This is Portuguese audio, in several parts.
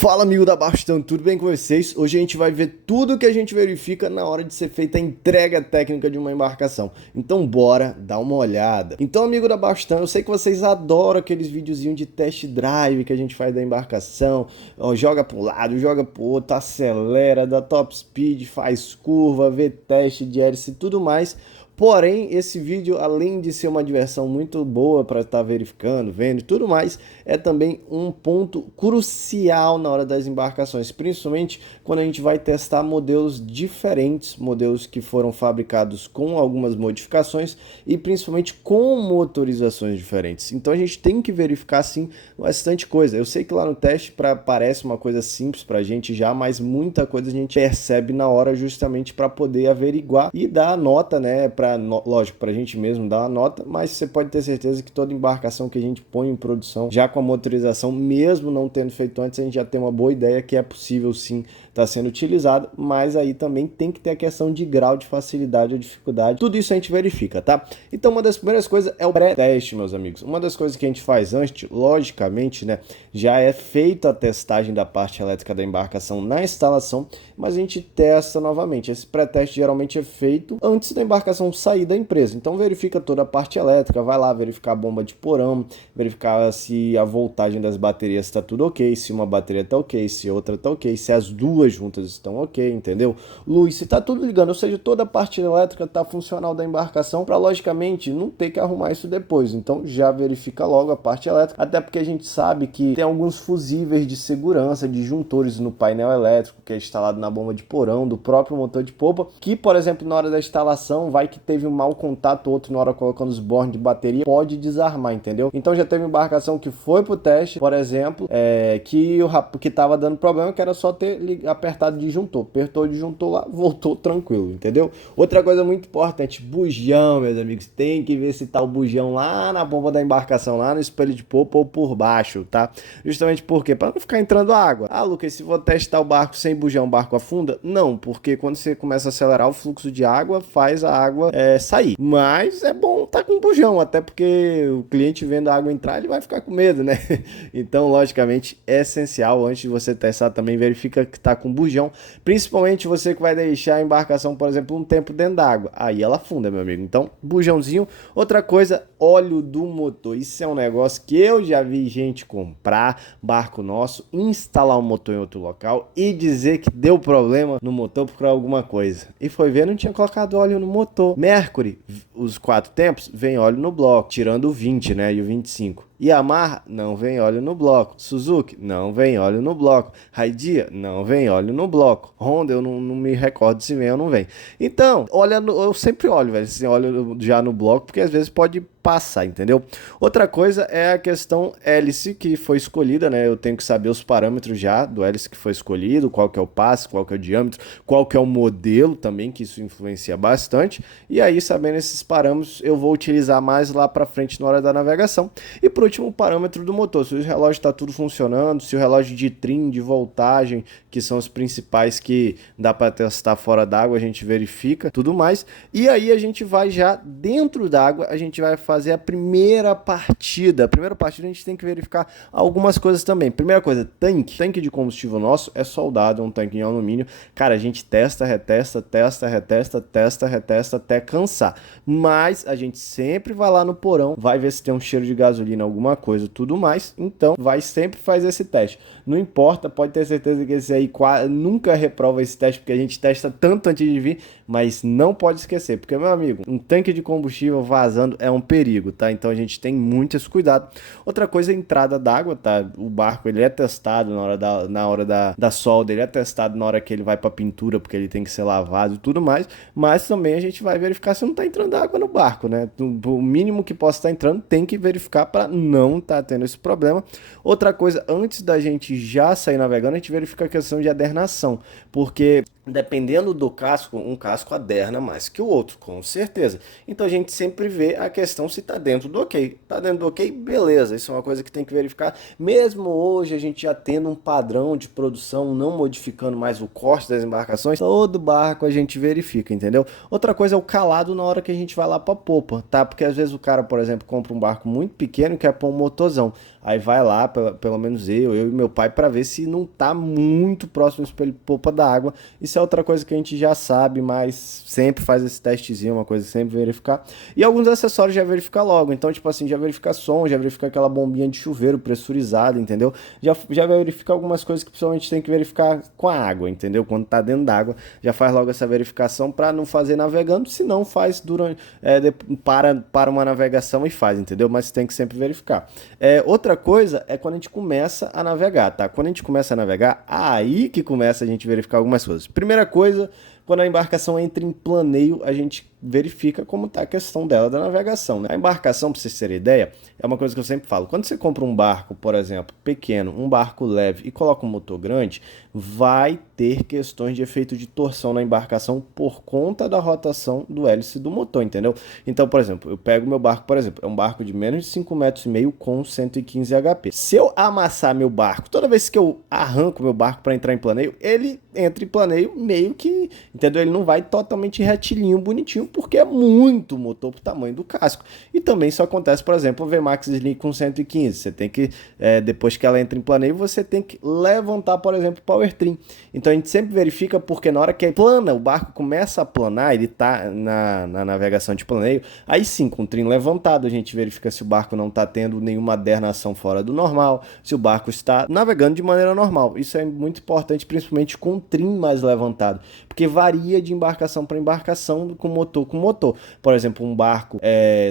Fala, amigo da Bastão, tudo bem com vocês? Hoje a gente vai ver tudo que a gente verifica na hora de ser feita a entrega técnica de uma embarcação. Então bora dar uma olhada. Então, amigo da Bastão, eu sei que vocês adoram aqueles videozinhos de test drive que a gente faz da embarcação. Ó, joga para um lado, joga para o outro, acelera, dá top speed, faz curva, vê teste de hélice e tudo mais. Porém, esse vídeo, além de ser uma diversão muito boa para estar verificando, vendo e tudo mais, é também um ponto crucial na hora das embarcações, principalmente quando a gente vai testar modelos diferentes, modelos que foram fabricados com algumas modificações e principalmente com motorizações diferentes. Então a gente tem que verificar sim bastante coisa. Eu sei que lá no teste parece uma coisa simples para a gente já, mas muita coisa a gente percebe na hora justamente para poder averiguar e dar a nota, né? Lógico, para a gente mesmo dar uma nota, mas você pode ter certeza que toda embarcação que a gente põe em produção, já com a motorização, mesmo não tendo feito antes, a gente já tem uma boa ideia que é possível sim estar sendo utilizado, mas aí também tem que ter a questão de grau de facilidade ou dificuldade, tudo isso a gente verifica, tá? Então uma das primeiras coisas é o pré-teste, meus amigos. Uma das coisas que a gente faz antes, logicamente, né, já é feita a testagem da parte elétrica da embarcação na instalação, mas a gente testa novamente. Esse pré-teste geralmente é feito antes da embarcação sair da empresa. Então verifica toda a parte elétrica, vai lá verificar a bomba de porão, verificar se a voltagem das baterias está tudo ok, se uma bateria está ok, se outra está ok, se as duas juntas estão ok, entendeu? Luz, se está tudo ligando, ou seja, toda a parte elétrica está funcional da embarcação para logicamente não ter que arrumar isso depois. Então já verifica logo a parte elétrica, até porque a gente sabe que tem alguns fusíveis de segurança, disjuntores no painel elétrico que é instalado na bomba de porão do próprio motor de popa, que por exemplo na hora da instalação vai que teve um mau contato, outro na hora colocando os bornes de bateria, pode desarmar, entendeu? Então já teve embarcação que foi pro teste, por exemplo, que tava dando problema, que era só ter apertado o disjuntor, apertou o disjuntor lá, voltou tranquilo, entendeu? Outra coisa muito importante, bujão, meus amigos, tem que ver se tá o bujão lá na bomba da embarcação, lá no espelho de popa ou por baixo, tá? Justamente porque, para não ficar entrando água. Ah, Lucas, se for testar o barco sem bujão, o barco afunda? Não, porque quando você começa a acelerar o fluxo de água, faz a água sair. Mas é bom tá com bujão, até porque o cliente vendo a água entrar, ele vai ficar com medo, né? Então, logicamente, é essencial, antes de você testar também, verifica que tá com bujão, principalmente você que vai deixar a embarcação, por exemplo, um tempo dentro da água. Aí ela afunda, meu amigo. Então, bujãozinho. Outra coisa, óleo do motor. Isso é um negócio que eu já vi gente comprar, barco nosso, instalar o motor em outro local e dizer que deu problema no motor por alguma coisa. E foi ver, não tinha colocado óleo no motor. Mercury, os 4 tempos, vem óleo no bloco, tirando o 20, né, e o 25. Yamaha, não vem óleo no bloco. Suzuki, não vem óleo no bloco. Haidia, não vem óleo no bloco. Honda, eu não me recordo se vem ou não vem. Então, eu sempre olho, velho, se óleo já no bloco, porque às vezes pode passar, entendeu? Outra coisa é a questão hélice que foi escolhida, né? Eu tenho que saber os parâmetros já do hélice que foi escolhido, qual que é o passe, qual que é o diâmetro, qual que é o modelo também, que isso influencia bastante. E aí, sabendo esses parâmetros, eu vou utilizar mais lá para frente na hora da navegação. E por último, o parâmetro do motor. Se o relógio está tudo funcionando, se o relógio de trim, de voltagem, que são os principais que dá para testar fora d'água, a gente verifica, tudo mais. E aí a gente vai já dentro d'água, a gente vai fazer a primeira partida. A primeira partida a gente tem que verificar algumas coisas também. Primeira coisa, tanque. Tanque de combustível nosso é soldado, é um tanque em alumínio. Cara, a gente testa, retesta, testa, retesta, testa, retesta até cansar. Mas a gente sempre vai lá no porão, vai ver se tem um cheiro de gasolina, alguma coisa, tudo mais. Então, vai sempre fazer esse teste. Não importa, pode ter certeza que esse aí nunca reprova esse teste, porque a gente testa tanto antes de vir, mas não pode esquecer, porque, meu amigo, um tanque de combustível vazando é um perigo, tá? Então a gente tem muito esse cuidado. Outra coisa é a entrada d'água, tá? O barco, ele é testado na hora da solda, ele é testado na hora que ele vai pra pintura, porque ele tem que ser lavado e tudo mais, mas também a gente vai verificar se não tá entrando água no barco, né? O mínimo que possa estar entrando, tem que verificar para não tá tendo esse problema. Outra coisa, antes da gente já sair navegando, a gente verifica a questão de adernação, porque dependendo do casco, um casco aderna mais que o outro, com certeza. Então a gente sempre vê a questão se está dentro do ok. Está dentro do ok, beleza. Isso é uma coisa que tem que verificar. Mesmo hoje a gente já tendo um padrão de produção, não modificando mais o corte das embarcações, todo barco a gente verifica, entendeu? Outra coisa é o calado na hora que a gente vai lá para a popa, tá? Porque às vezes o cara, por exemplo, compra um barco muito pequeno, quer pôr um motorzão. Aí vai lá, pelo menos eu e meu pai, para ver se não tá muito próximo do espelho popa da água. Isso é outra coisa que a gente já sabe, mas sempre faz esse testezinho, uma coisa que sempre verificar. E alguns acessórios já verifica logo. Então, tipo assim, já verifica som, já verifica aquela bombinha de chuveiro pressurizada, entendeu? Já verifica algumas coisas que principalmente tem que verificar com a água, entendeu? Quando tá dentro d'água, já faz logo essa verificação para não fazer navegando, se não faz durante para uma navegação e faz, entendeu? Mas tem que sempre verificar. Outra coisa é quando a gente começa a navegar, tá? Quando a gente começa a navegar, aí que começa a gente verificar algumas coisas. Primeira coisa, quando a embarcação entra em planeio, a gente verifica como está a questão dela da navegação, né? A embarcação, para vocês terem ideia, é uma coisa que eu sempre falo. Quando você compra um barco, por exemplo, pequeno, um barco leve e coloca um motor grande, vai ter questões de efeito de torção na embarcação por conta da rotação do hélice do motor, entendeu? Então, por exemplo, eu pego meu barco, por exemplo, é um barco de menos de 5,5 metros com 115 HP. Se eu amassar meu barco, toda vez que eu arranco meu barco para entrar em planeio, ele entra em planeio meio que, entendeu? Ele não vai totalmente retilíneo, bonitinho, porque é muito motor pro tamanho do casco. E também isso acontece, por exemplo, o VMAX Slim com 115. Você tem que, depois que ela entra em planeio, você tem que levantar, por exemplo, o Power Trim. Então a gente sempre verifica, porque na hora que plana, o barco começa a planar, ele tá na navegação de planeio, aí sim, com o trim levantado, a gente verifica se o barco não está tendo nenhuma adernação fora do normal, se o barco está navegando de maneira normal. Isso é muito importante, principalmente com o trim mais levantado, porque varia de embarcação para embarcação, com motor. Por exemplo, um barco,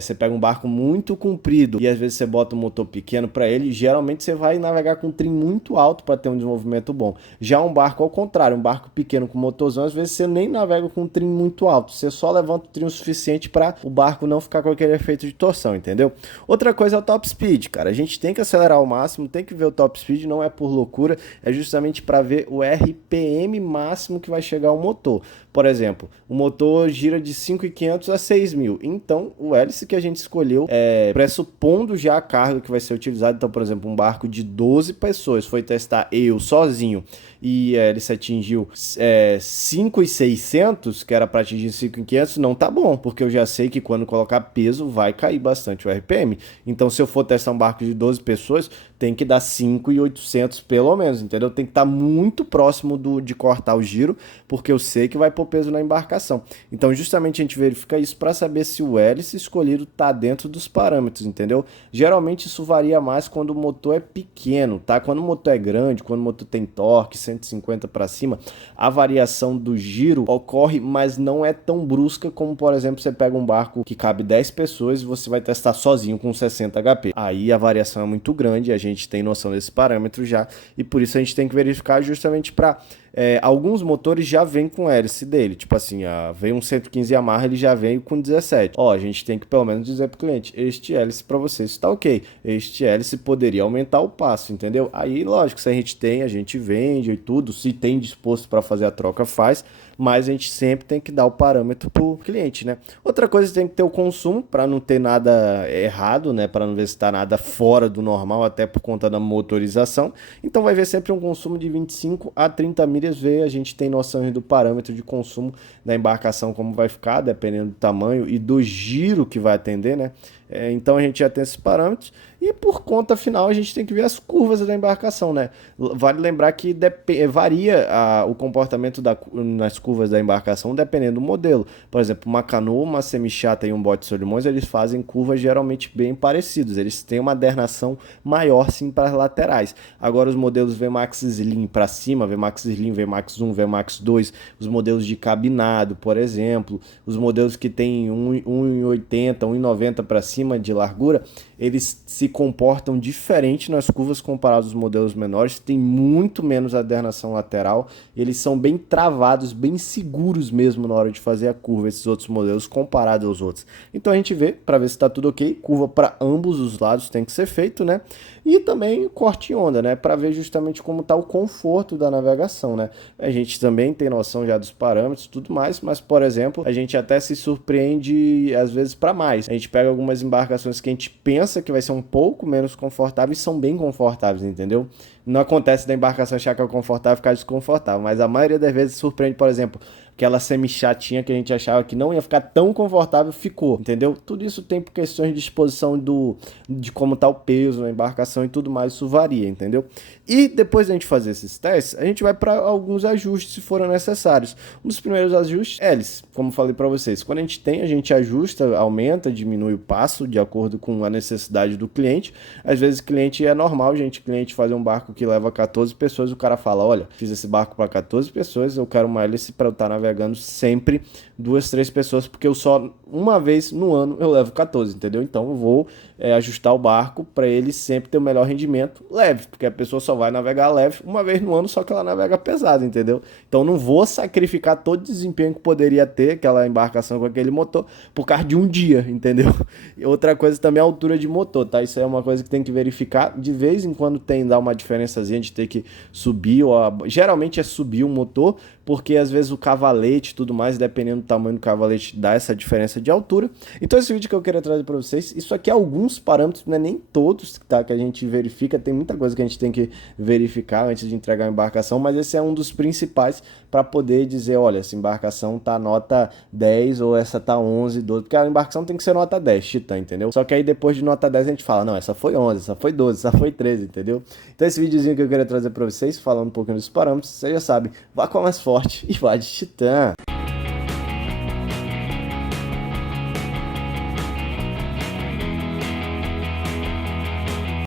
você pega um barco muito comprido e às vezes você bota um motor pequeno para ele, geralmente você vai navegar com um trim muito alto para ter um desenvolvimento bom. Já um barco ao contrário, um barco pequeno com motorzão, às vezes você nem navega com um trim muito alto, você só levanta o trim o suficiente para o barco não ficar com aquele efeito de torção, entendeu? Outra coisa é o top speed, cara. A gente tem que acelerar ao máximo, tem que ver o top speed, não é por loucura, é justamente para ver o RPM máximo que vai chegar ao motor. Por exemplo, o motor gira de 5.500 a 6.000. Então, o hélice que a gente escolheu, pressupondo já a carga que vai ser utilizada. Então, por exemplo, um barco de 12 pessoas foi testar eu sozinho e ele se atingiu 5.600, que era para atingir 5.500, não tá bom, porque eu já sei que quando colocar peso vai cair bastante o RPM. Então, se eu for testar um barco de 12 pessoas, tem que dar 5.800 pelo menos, entendeu? Tem que estar muito próximo de cortar o giro, porque eu sei que vai pôr peso na embarcação. Então, justamente a gente verifica isso para saber se o hélice escolhido está dentro dos parâmetros, entendeu? Geralmente isso varia mais quando o motor é pequeno, tá? Quando o motor é grande, quando o motor tem torque, 150 para cima, a variação do giro ocorre, mas não é tão brusca como, por exemplo, você pega um barco que cabe 10 pessoas e você vai testar sozinho com 60 HP. Aí a variação é muito grande, a gente tem noção desse parâmetro já, e por isso a gente tem que verificar justamente para... alguns motores já vêm com hélice dele, tipo assim, vem um 115 Yamaha, ele já vem com 17. Ó, a gente tem que pelo menos dizer pro cliente, este hélice para você está ok, este hélice poderia aumentar o passo, entendeu? Aí, lógico, se a gente tem, a gente vende e tudo, se tem disposto para fazer a troca, faz, mas a gente sempre tem que dar o parâmetro pro cliente, né? Outra coisa, tem que ter o consumo, para não ter nada errado, né? Para não ver se está nada fora do normal, até por conta da motorização. Então vai ver sempre um consumo de 25 a 30 milhas, a gente tem noção do parâmetro de consumo da embarcação, como vai ficar, dependendo do tamanho e do giro que vai atender, né? Então a gente já tem esses parâmetros e por conta final a gente tem que ver as curvas da embarcação, né? Vale lembrar que varia o comportamento nas curvas da embarcação dependendo do modelo. Por exemplo, uma canoa, uma semi-chata e um bote de solimões, eles fazem curvas geralmente bem parecidos. Eles têm uma adernação maior sim para as laterais. Agora os modelos VMAX Slim para cima, VMAX Slim, VMAX 1, VMAX 2, os modelos de cabinado, por exemplo, os modelos que tem 1,80, 1,90 para cima de largura, eles se comportam diferente nas curvas comparados aos modelos menores, tem muito menos adernação lateral, eles são bem travados, bem seguros mesmo na hora de fazer a curva, esses outros modelos comparados aos outros. Então a gente vê, para ver se está tudo ok, curva para ambos os lados tem que ser feito, né? E também corte em onda, né? Para ver justamente como está o conforto da navegação, né? A gente também tem noção já dos parâmetros e tudo mais, mas, por exemplo, a gente até se surpreende às vezes para mais. A gente pega algumas embarcações que a gente pensa que vai ser um pouco menos confortáveis e são bem confortáveis, entendeu? não acontece da embarcação achar que é confortável e ficar desconfortável, mas a maioria das vezes surpreende, por exemplo, aquela semi-chatinha que a gente achava que não ia ficar tão confortável, ficou, entendeu? Tudo isso tem por questões de disposição de como tá o peso na embarcação e tudo mais, isso varia, entendeu? E depois da gente fazer esses testes, a gente vai para alguns ajustes se forem necessários. Um dos primeiros ajustes, hélice, como falei para vocês, quando a gente ajusta, aumenta, diminui o passo de acordo com a necessidade do cliente. Às vezes o cliente é normal, cliente fazer um barco que leva 14 pessoas, o cara fala, olha, fiz esse barco para 14 pessoas, eu quero uma hélice para eu estar navegando sempre 2, 3 pessoas, porque eu só uma vez no ano eu levo 14, entendeu? Então eu vou ajustar o barco para ele sempre ter o melhor rendimento leve, porque a pessoa só vai navegar leve uma vez no ano, só que ela navega pesado, entendeu? Então não vou sacrificar todo o desempenho que poderia ter aquela embarcação com aquele motor por causa de um dia, entendeu? E outra coisa também é a altura de motor, tá? Isso é uma coisa que tem que verificar. De vez em quando dá uma diferençazinha de ter que subir, geralmente é subir o motor, porque às vezes o cavalete e tudo mais, dependendo do tamanho do cavalete, dá essa diferença de altura. Então esse vídeo que eu queria trazer para vocês, isso aqui é alguns parâmetros, não é nem todos, tá, que a gente verifica, tem muita coisa que a gente tem que verificar antes de entregar a embarcação, mas esse é um dos principais para poder dizer, olha, essa embarcação tá nota 10 ou essa tá 11, 12, porque a embarcação tem que ser nota 10, Titan, entendeu? Só que aí depois de nota 10 a gente fala, não, essa foi 11, essa foi 12, essa foi 13, entendeu? Então esse videozinho que eu queria trazer para vocês, falando um pouquinho dos parâmetros, vocês já sabem, vá com a mais forte e vá de Titan.